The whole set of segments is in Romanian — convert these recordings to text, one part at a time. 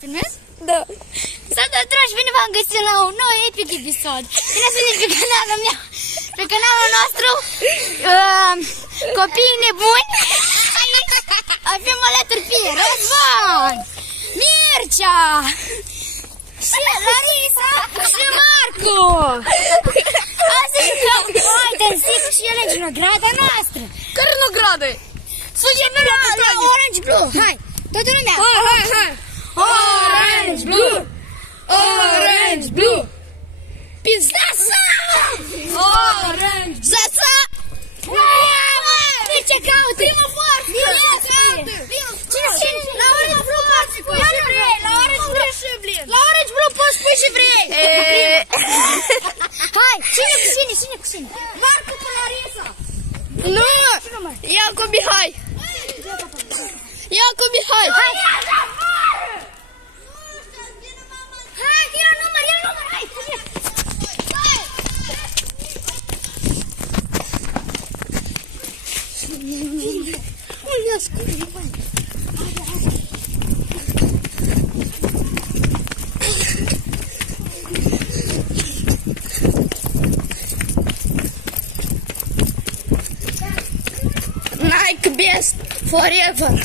Filmez? Da. Salut, dragi, bine v-am găsit la un nou epic episod. Bine să veniți pe canalul nostru Copii Nebuni. Avem alături pe Răzvan, Mircea și Larisa și Marcu. Astăzi jucăm hide and seek și ele în grada noastră. Care nu grade? Orange Blue. Hai, toată lumea. Hai. Orange Blue. Orange Blue. Zața! Orange. Zața! Ce caută? Primă foarte! Cine? La Orange Blue poți spui și vrei! La Orange Blue poți spui și vrei! Hai! Cine cu cine? Marcu cu Larisa! Nu! Iacob Mihai! Iacob Mihai! Hai, ia număr, hai! Unde ascunde, băi? Nike Best Forever!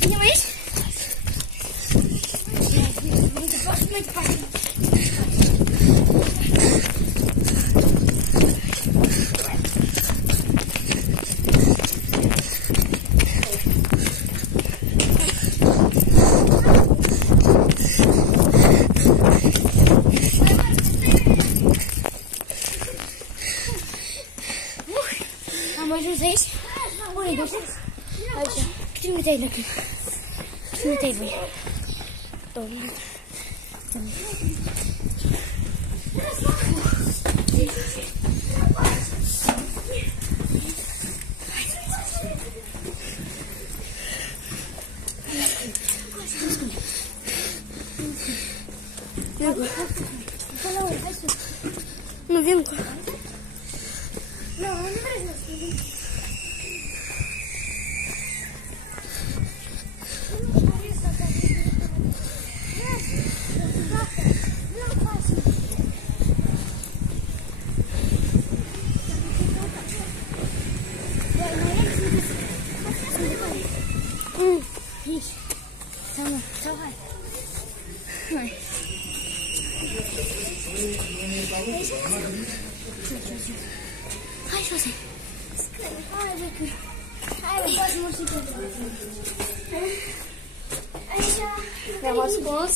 Suntem aici? Am ajuns aici? Unde găsiți? Aici. Câte minute ai de acum? Câte minute ai voi? 2 minute. Nu vin cu... Hai jos. Hai, poți muzică. Așa. Ne-am ascuns.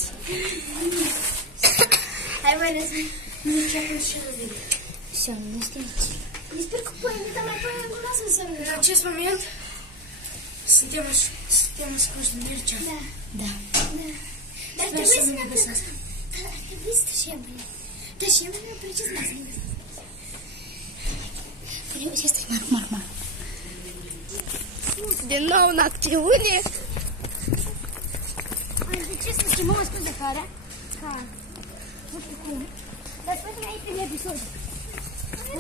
Hai, mai des. Nu ce acum și eu. Și eu nu știu. Sper că poate dar mai poate nu lasă să În acest moment suntem ascunși de Mircea. Da. Dar trebuie să ne găsesc. Dar trebuie să tășem. Tășem, nu precis să ne găsesc. Ce stai, Marc. Din nou în acțiune. De ce să schimbăm ascult de care? Nu știu cum. Dar sper că mai e primul episod.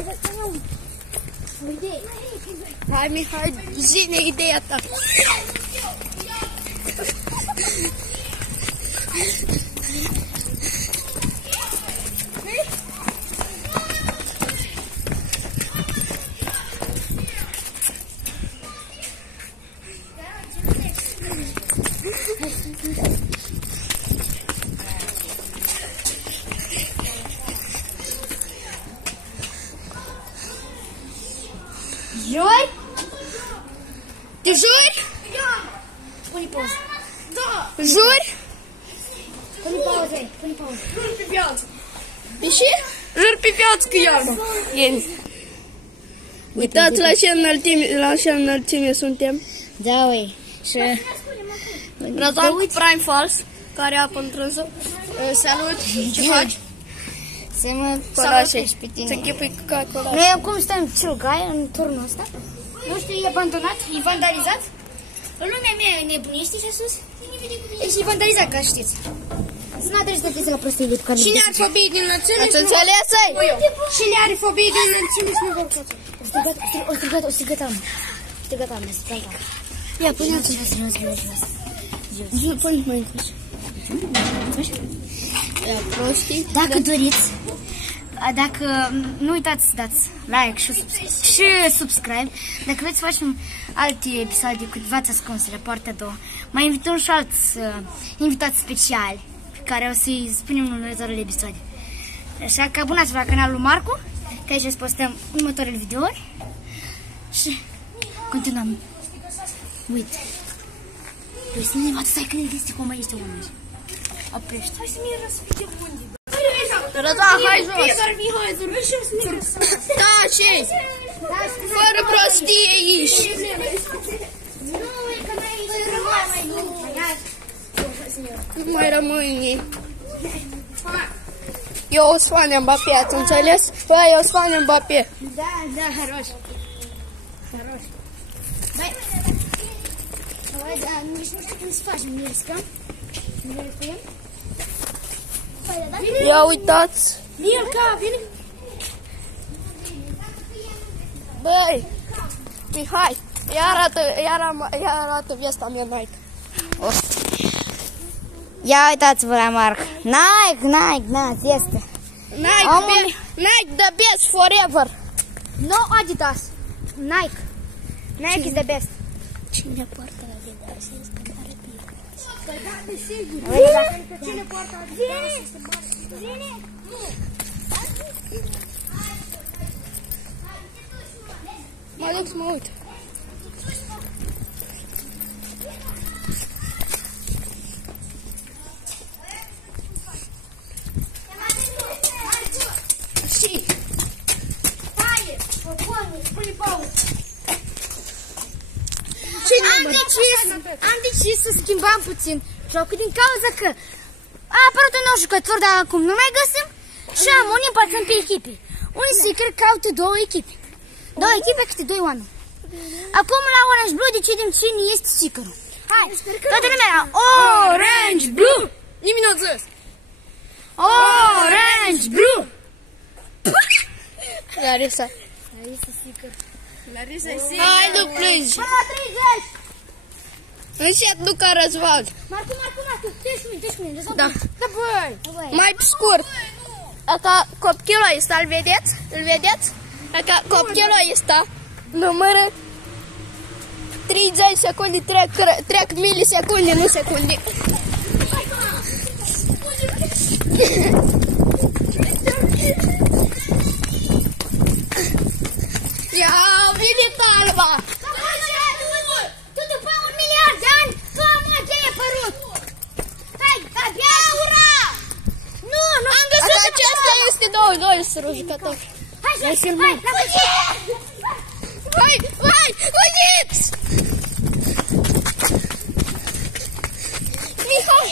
Dar să nu... O idee. Hai, Mihai, zi-ne ideea ta. Juri? Te juri? Pune pauză. Da. Juri? Pune pauză. Jur pe viață. Pe ce? Jur pe viață că iarnă. Uitați la ce înălțime suntem. Da, ui. Și... Răzvan cu Prime Falls, care apă întrânsă. Salut, ce faci? Să mă Colașe, pe tine. să închipui ca colașe. Noi acum stăm ciugai în turnul ăsta. Nu știu, e abandonat, e vandalizat. Lumea mea nebunește și sus. Deci e vandalizat, ca știți. Să nu trebuie să fiți la prostie cu care... Cine are fobie din înălțime? Ați înțeles, ai? Cine are fobie din înălțime și nu vor față? O strigat Ana. Strigat Ana, Ia, pune-ți. Pune mai încurs. Ia, prostii. Dacă doriți, dacă nu uitați să dați like și subscribe. Dacă vreți să facem alte episoade cu Viața Ascunsă, partea 2, mai invităm și alți invitați speciali pe care o să-i spunem în următoarele episoade. Așa că abonați-vă la canalul Marcu, că aici postăm următoarele videouri și continuăm. Uite. Păi să ne învață, stai că ne găsi cum este unul. Oprește. Hai să mi-e răs video unde. Răzvan, hai jos! Taci! Fără prostie aici! Nu mai rămâne. Eu o să fac Mbappé, ați înțeles? Bă, eu o să fac Mbappé. Da, хорош. Băi, dar nici nu știu cum să facem, ne riscăm? Ne riscăm? Ia uitați! Mirca, vine! Băi! Mihai! Ia arată vesta mea Nike. Ia uitați-vă la Marc. Nike, este. Nike the best forever! No Adidas. Nike is the best. Cine poartă Adidas? Scăpare pe Cine poartă Adidas? Vine! Mă duc să mă uit. Și taie, spune Paul. Am decis să schimbăm puțin jocul din cauza că a apărut un nou jucător, dar acum nu mai găsim și am unii împărțăm pe echipe. Unii secret caută două echipe. Două echipe câte doi oameni. Acum la Orange Blue decidem cine este secretul. Hai, toată lumea, Orange Blue! Nimeni nu-a zis! Orange Blue! Larisa. secret. Hai, nu plângi! Mama, 30! Încet, nu ca Răzvan. Marcu, treci cu mine, Răzvan. Da. Da, băi! Mai scurt. Aka copilul ăsta, îl vedeți? Îl vedeți? Aka copilul ăsta numără 30 secunde, trec milisecunde, nu secunde. Ia, vine talba! Tu după 1 miliard de ani, tu ce ai apărut? Hai, abia, ura! Nu! Am găsit acesta este 2 jucători. Hai, la văzut! Vai, văziți! Mihai!